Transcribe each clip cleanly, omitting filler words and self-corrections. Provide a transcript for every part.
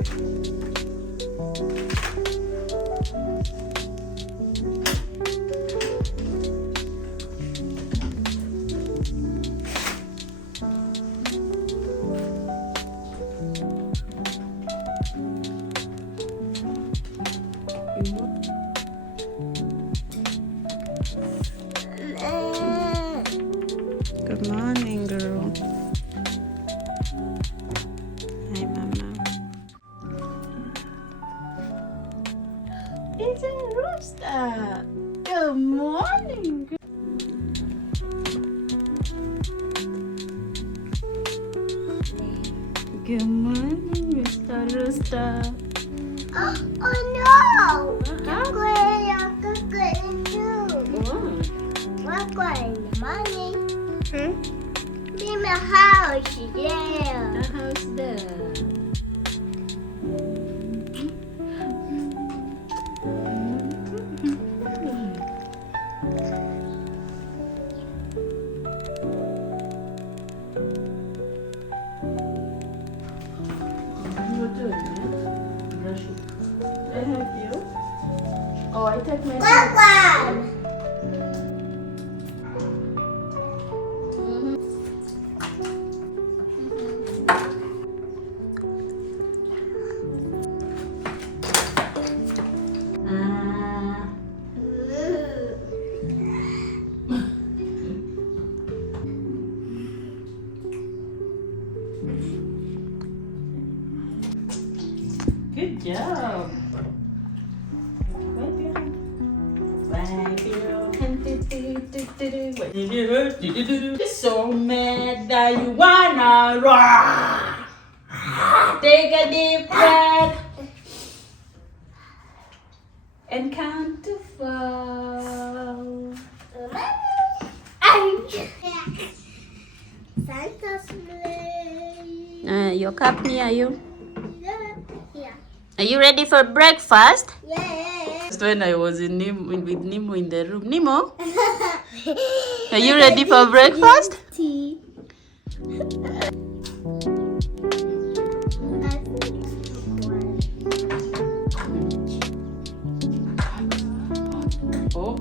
Good morning, girl. Hi, Mama. It's a rooster. Good morning, girl. Good morning, Mr. Rooster. Oh no! I'm going too. We're going money. Be my house, yeah. The house there. I help you? Oh, I take my Papa! Good job. Wipe your hand. You're so mad that you wanna roar. Take a deep breath and count to 4. Santa's sleigh. Your cup near you. Yeah. Are you ready for breakfast? Yeah. Just when I was with Nemo in the room. Nemo, are you ready for breakfast? Tea. Oh.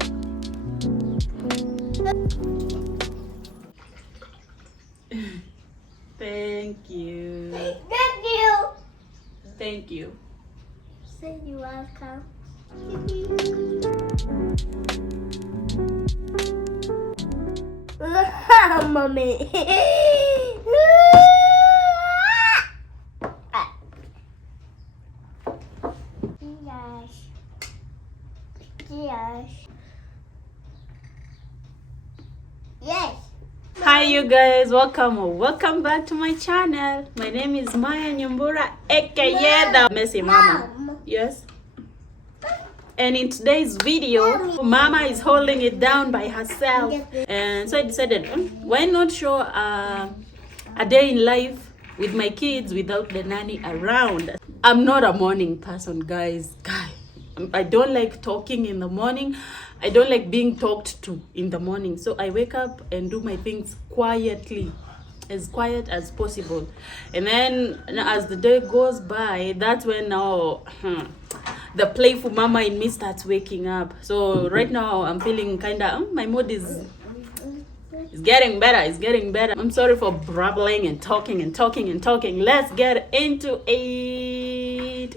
Thank you. Thank you. Thank you. Say you're welcome. Mommy. Yes. Yes. Yes. Hi you guys, welcome back to my channel. My name is Maya Nyumbura, aka the Messy Mama. Mom. Yes. And in today's video, Mama is holding it down by herself. And so I decided, why not show a day in life with my kids without the nanny around. I'm not a morning person, guys. I don't like talking in the morning. I don't like being talked to in the morning. So I wake up and do my things quietly, as quiet as possible. And then as the day goes by, that's when now the playful mama in me starts waking up. So right now I'm feeling kind of, my mood is getting better. It's getting better. I'm sorry for brabbling and talking and talking and talking. Let's get into it.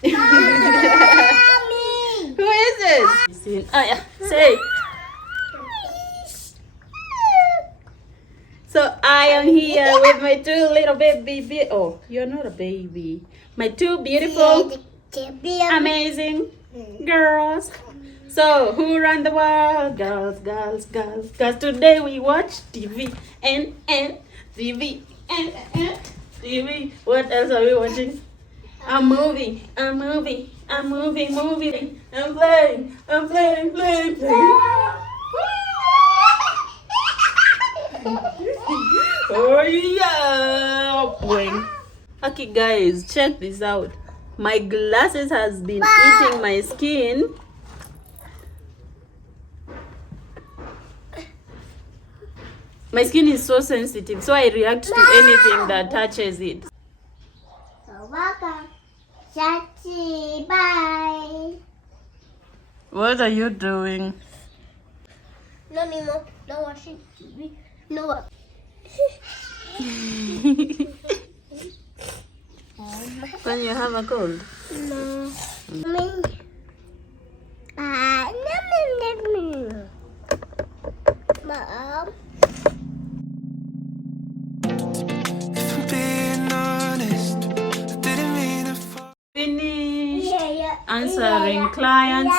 Mommy. Who is this? Oh yeah, say. So I am here with my 2 little baby. Oh, you're not a baby. My 2 beautiful, amazing girls. So who run the world? Girls, girls, girls. Cause today we watch TV and TV and TV. What else are we watching? A movie. I'm playing. Oh yeah, boy. Okay guys, check this out. My glasses has been eating my skin. My skin is so sensitive, so I react to anything that touches it. So welcome. Chachi, bye. What are you doing? No anymore. No washing. No. When you have a cold? No. Mom. Finish answering clients.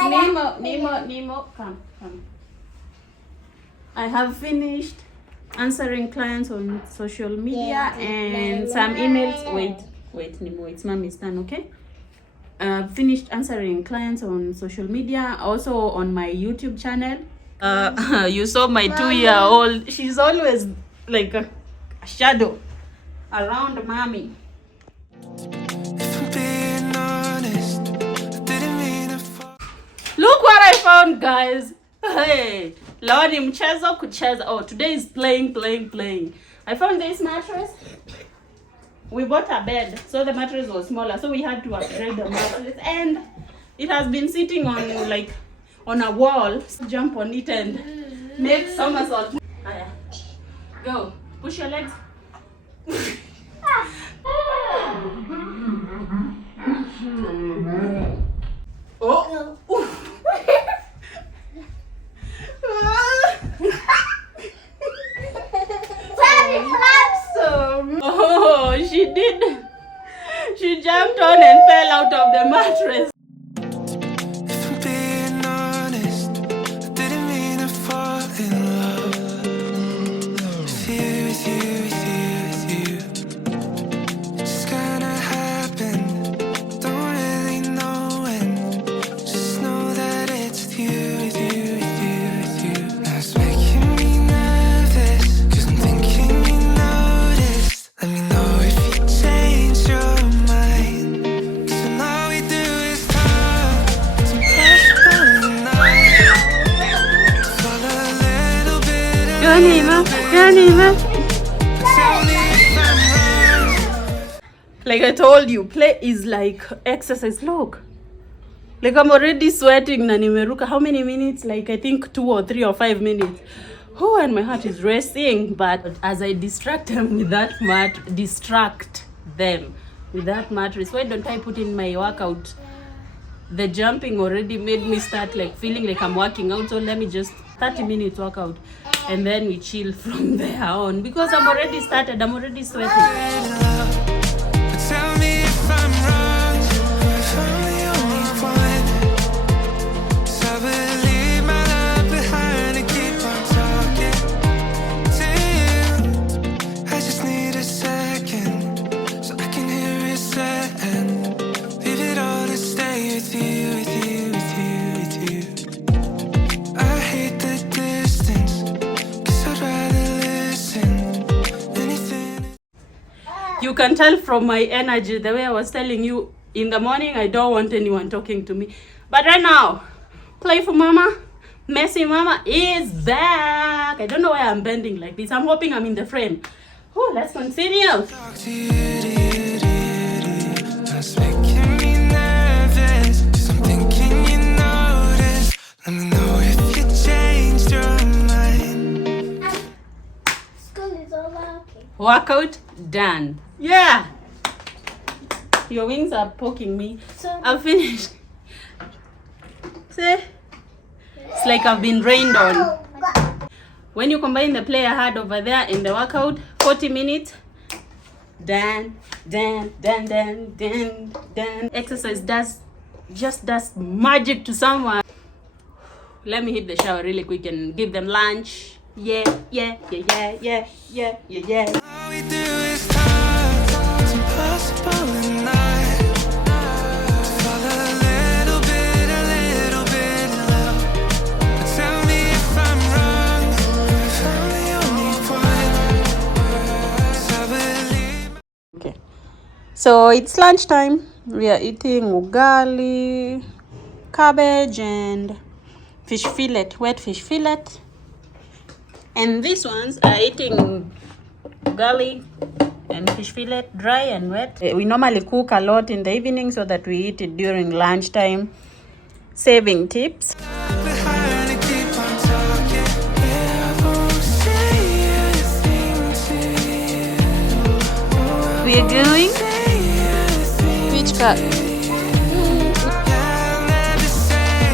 Nemo, come. I have finished answering clients on social media and some emails. Wait, Nemo, it's mommy's turn, okay? Finished answering clients on social media, also on my YouTube channel. You saw my 2-year-old. She's always like a shadow around mommy. Look what I found, guys. Hey, leo ni mchezo kucheza. Oh, today is playing. I found this mattress. We bought a bed, so the mattress was smaller, so we had to upgrade the mattress, and it has been sitting on a wall. Jump on it and make somersault. Go, push your legs. Oh. Oh, she did. She jumped on and fell out of the mattress. If I'm being honest, I didn't mean to fall in love with you. It just kinda happened. Don't really know when. Just know that it's with you. That's making me nervous, 'cause I'm thinking you noticed. Let me know if you change your mind, 'cause when all we do is talk, it's impossible to know. Fall a little bit, Go, Nemo. tell me if I'm wrong. Like I told you, play is like exercise. Look. Like I'm already sweating na nimeruka. How many minutes? Like I think 2 or 3 or 5 minutes. Oh, and my heart is racing. But as I distract them with that mattress, why don't I put in my workout? The jumping already made me start like feeling like I'm working out. So let me just 30 minutes workout, and then we chill from there on, because I'm already started. I'm already sweating. But tell me if I'm wrong, if I'm the only one. 'Cause I would leave my love behind and keep on talking to you. I just need a second, so I can hear it say and leave it all to stay with you. I hate the distance, 'cause I'd rather listen. Anything. You can tell from my energy, the way I was telling you in the morning, I don't want anyone talking to me. But right now, play for mama, messy mama is back. I don't know why I'm bending like this. I'm hoping I'm in the frame. Oh, let's continue. Talk to you. That's making me nervous, 'cause I'm thinking you noticed. Let me know if you changed your mind. School is over. Workout done. Yeah. Your wings are poking me. So I've finished. See? It's like I've been rained on. When you combine the play I had over there in the workout, 40 minutes, done. Exercise does magic to someone. Let me hit the shower really quick and give them lunch. Yeah. All we do is talk. It's impossible to not fall a little bit in love. But tell me if I'm wrong, if I'm the only one. 'Cause I believe. Okay. So it's lunchtime. We are eating ugali, cabbage, and fish fillet, wet fish fillet. And these ones are eating garlic and fish fillet, dry and wet. We normally cook a lot in the evening so that we eat it during lunchtime. Saving tips. behind and keep on talking. Yeah, I won't say anything to you. We are going. Which car? Yeah, I'll never say.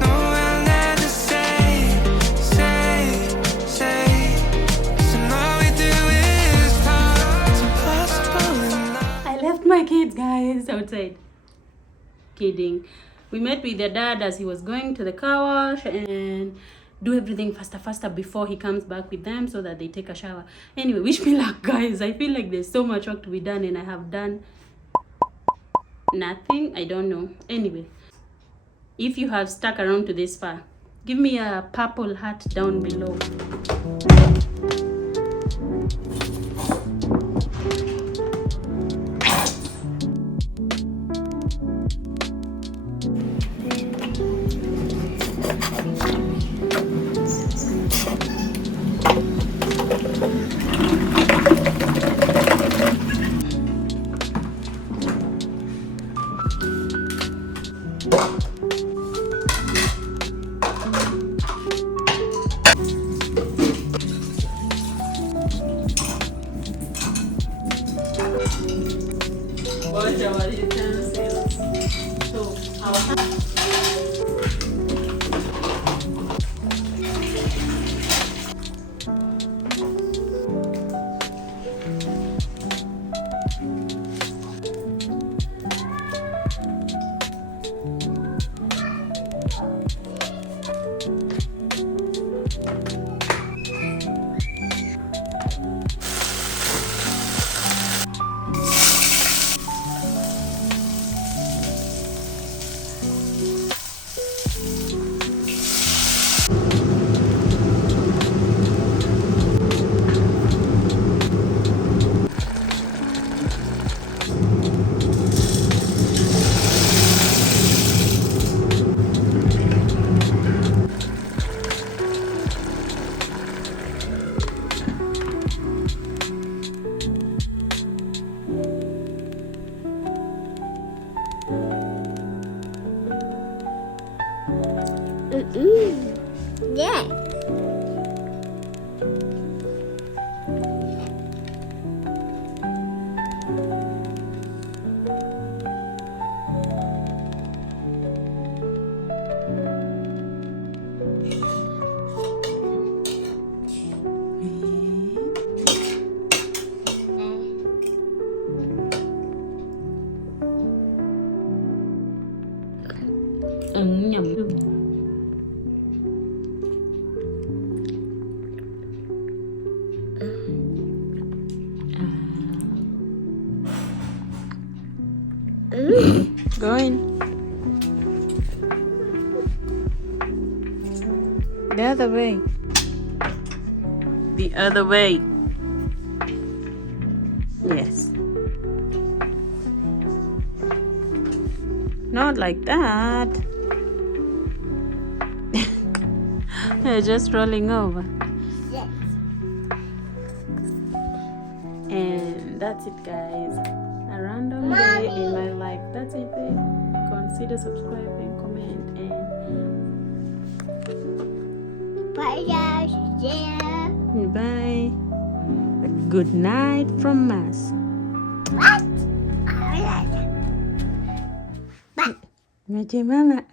No, I'll never say. So all we do is talk. It's impossible in love. I left my kids, guys, outside. Kidding. We met with their dad as he was going to the car wash and do everything faster before he comes back with them so that they take a shower. Anyway, wish me luck, guys. I feel like there's so much work to be done and I have done nothing. I don't know. Anyway, if you have stuck around to this far, give me a purple heart down below. Wash our utensils. So our Yeah. nhầm. Go in. The other way. The other way. Yes. Not like that. You're just rolling over. Yes. And that's it, guys. A random day in my life. That's it. Consider subscribing, comment, and Bye, guys. Yeah. bye. Good night from us. What? Mama.